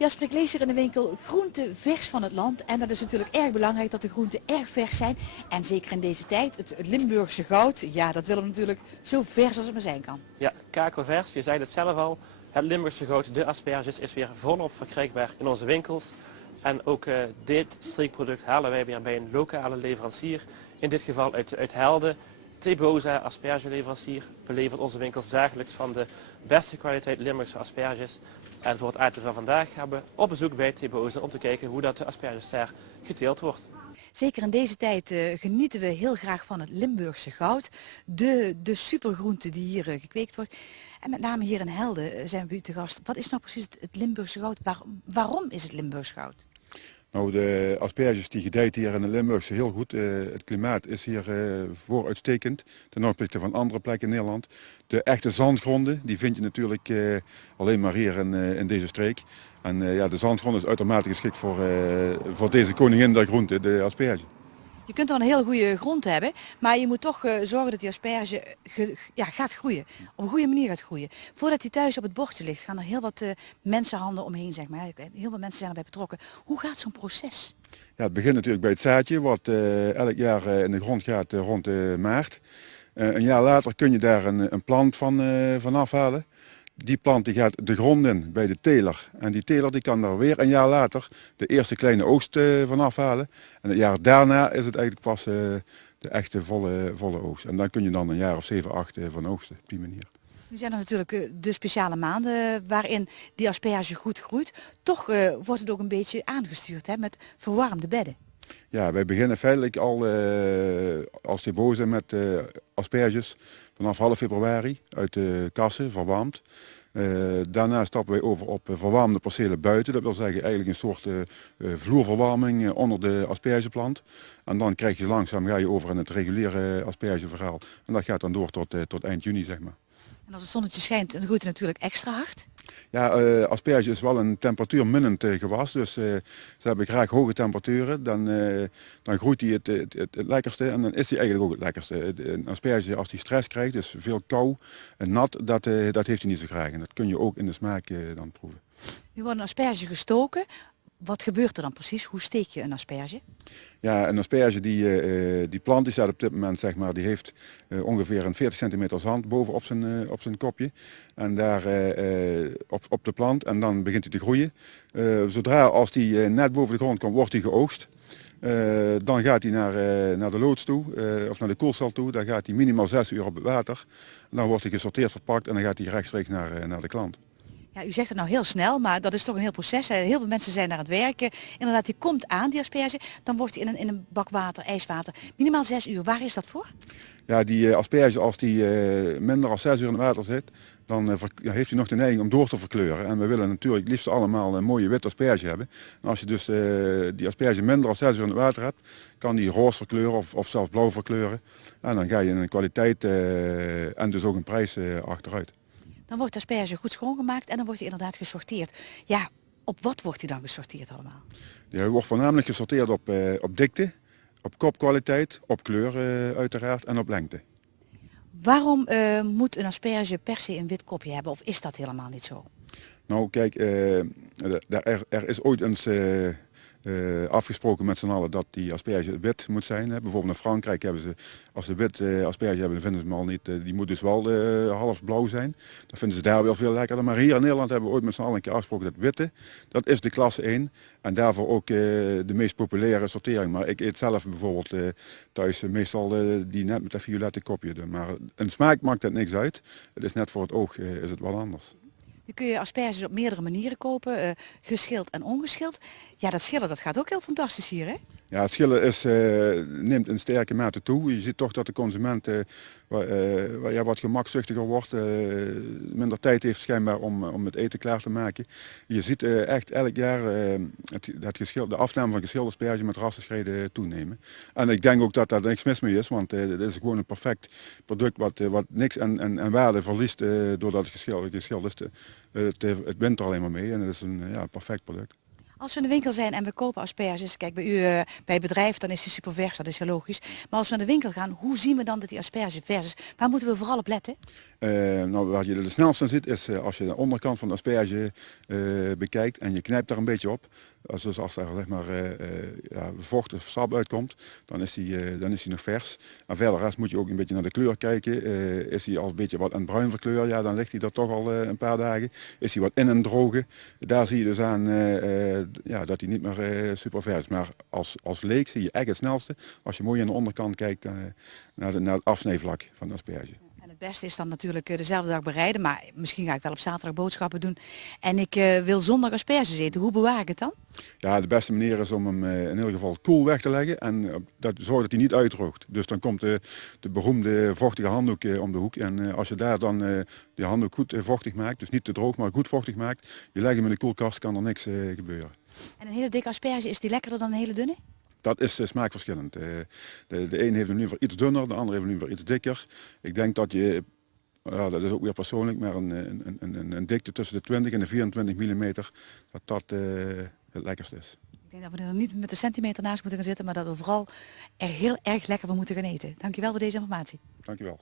Jasper, ik lees hier in de winkel groenten vers van het land. En dat is natuurlijk erg belangrijk dat de groenten erg vers zijn. En zeker in deze tijd, het Limburgse goud, ja, dat willen we natuurlijk zo vers als het maar zijn kan. Ja, kakelvers, je zei het zelf al. Het Limburgse goud, de asperges, is weer volop verkrijgbaar in onze winkels. En ook dit streekproduct halen wij weer bij een lokale leverancier. In dit geval uit Helden. Theboza, aspergeleverancier, belevert onze winkels dagelijks van de beste kwaliteit Limburgse asperges. En voor het item van vandaag gaan we op bezoek bij Theboza om te kijken hoe dat de asperges daar geteeld wordt. Zeker in deze tijd genieten we heel graag van het Limburgse goud. De supergroente die hier gekweekt wordt. En met name hier in Helden zijn we bij u te gast. Wat is nou precies het Limburgse goud? Waarom is het Limburgs goud? Nou, de asperges die gedijt hier in de Limburgse heel goed. Het klimaat is hier vooruitstekend ten opzichte van andere plekken in Nederland. De echte zandgronden die vind je natuurlijk alleen maar hier in deze streek. En ja, de zandgrond is uitermate geschikt voor deze koningin der groenten, de asperge. Je kunt wel een heel goede grond hebben, maar je moet toch zorgen dat die asperge gaat groeien. Op een goede manier gaat groeien. Voordat hij thuis op het bordje ligt, gaan er heel wat mensenhanden omheen, zeg maar. Heel veel mensen zijn erbij betrokken. Hoe gaat zo'n proces? Ja, het begint natuurlijk bij het zaadje, wat elk jaar in de grond gaat rond maart. Een jaar later kun je daar een plant van afhalen. Die plant die gaat de grond in bij de teler. En die teler die kan daar weer een jaar later de eerste kleine oogst van afhalen. En het jaar daarna is het eigenlijk pas de echte volle oogst. En dan kun je dan een jaar of 7, 8 van oogsten op die manier. Nu zijn er natuurlijk de speciale maanden waarin die asperge goed groeit. Toch wordt het ook een beetje aangestuurd, hè, met verwarmde bedden. Ja, wij beginnen feitelijk al als Theboza met asperges vanaf half februari uit de kassen, verwarmd. Daarna stappen wij over op verwarmde percelen buiten. Dat wil zeggen eigenlijk een soort vloerverwarming onder de aspergeplant. En dan krijg je langzaam ga je over in het reguliere aspergeverhaal. En dat gaat dan door tot eind juni, zeg maar. En als het zonnetje schijnt, dan groeit het natuurlijk extra hard. Ja, asperge is wel een temperatuurminnend gewas, dus ze hebben graag hoge temperaturen. Dan groeit hij het lekkerste en dan is hij eigenlijk ook het lekkerste. Een asperge, als hij stress krijgt, dus veel kou en nat, dat heeft hij niet zo graag. En dat kun je ook in de smaak dan proeven. Nu wordt een asperge gestoken. Wat gebeurt er dan precies? Hoe steek je een asperge? Ja, een asperge die plant die staat op dit moment, zeg maar, die heeft ongeveer een 40 centimeter zand boven op zijn kopje. En daar op de plant en dan begint hij te groeien. Zodra als die net boven de grond komt, wordt hij geoogst. Dan gaat hij naar de loods toe, of naar de koelcel toe. Dan gaat hij minimaal 6 uur op het water. Dan wordt hij gesorteerd, verpakt en dan gaat hij rechtstreeks naar de klant. Ja, u zegt het nou heel snel, maar dat is toch een heel proces. Heel veel mensen zijn aan het werken. Inderdaad, die komt aan, die asperge. Dan wordt die in een bak water, ijswater. Minimaal 6 uur. Waar is dat voor? Ja, die asperge, als die minder dan 6 uur in het water zit, dan heeft hij nog de neiging om door te verkleuren. En we willen natuurlijk het liefst allemaal een mooie witte asperge hebben. En als je dus die asperge minder dan 6 uur in het water hebt, kan die roze verkleuren of zelfs blauw verkleuren. En dan ga je in een kwaliteit en dus ook een prijs achteruit. Dan wordt de asperge goed schoongemaakt en dan wordt hij inderdaad gesorteerd. Ja, op wat wordt hij dan gesorteerd allemaal? Die wordt voornamelijk gesorteerd op dikte, op kopkwaliteit, op kleur uiteraard en op lengte. Waarom moet een asperge per se een wit kopje hebben of is dat helemaal niet zo? Nou kijk, er is ooit eens afgesproken met z'n allen dat die asperge wit moet zijn. Bijvoorbeeld in Frankrijk hebben ze, als ze wit asperge hebben, dan vinden ze hem al niet. Die moet dus wel half blauw zijn. Dat vinden ze daar wel veel lekkerder. Maar hier in Nederland hebben we ooit met z'n allen een keer afgesproken dat witte, dat is de klasse 1. En daarvoor ook de meest populaire sortering. Maar ik eet zelf bijvoorbeeld thuis meestal die net met dat violette kopje. Maar in smaak maakt dat niks uit. Het is net voor het oog is het wel anders. Nu kun je asperges op meerdere manieren kopen, geschild en ongeschild. Ja, dat schillen dat gaat ook heel fantastisch hier, hè? Ja, het schillen neemt in sterke mate toe. Je ziet toch dat de consument wat gemakzuchtiger wordt, minder tijd heeft schijnbaar om het eten klaar te maken. Je ziet echt elk jaar de afname van geschilde asperge met rassenschreden toenemen. En ik denk ook dat daar niks mis mee is, want het is gewoon een perfect product wat niks aan waarde verliest doordat het geschild is. Het wint er alleen maar mee en het is een perfect product. Als we in de winkel zijn en we kopen asperges, kijk bij u bij het bedrijf, dan is die super vers, dat is heel logisch. Maar als we naar de winkel gaan, hoe zien we dan dat die asperge vers is? Waar moeten we vooral op letten? Nou, waar je er het snelst aan zit is als je de onderkant van de asperge bekijkt en je knijpt daar een beetje op. Dus als er zeg maar, ja, vocht of sap uitkomt, dan is die nog vers. En verder rest moet je ook een beetje naar de kleur kijken. Is hij al een beetje wat aan bruin verkleur, ja, dan ligt hij er toch al een paar dagen. Is hij wat in en droge, daar zie je dus aan ja, dat hij niet meer super vers is. Maar als leek zie je echt het snelste als je mooi aan de onderkant kijkt naar het afsnijvlak van de asperge. Het beste is dan natuurlijk dezelfde dag bereiden, maar misschien ga ik wel op zaterdag boodschappen doen. En ik wil zondag asperges eten. Hoe bewaar ik het dan? Ja, de beste manier is om hem in ieder geval koel weg te leggen en zorg dat hij niet uitdroogt. Dus dan komt de beroemde vochtige handdoek om de hoek. En als je daar dan die handdoek goed vochtig maakt, dus niet te droog, maar goed vochtig maakt, je legt hem in de koelkast, kan er niks gebeuren. En een hele dikke asperge, is die lekkerder dan een hele dunne? Dat is smaakverschillend. De een heeft hem liever iets dunner, de ander heeft hem liever iets dikker. Ik denk dat je, ja, dat is ook weer persoonlijk, maar een dikte tussen de 20 en de 24 mm, dat het lekkerst is. Ik denk dat we er niet met de centimeter naast moeten gaan zitten, maar dat we vooral er heel erg lekker van moeten gaan eten. Dankjewel voor deze informatie. Dankjewel.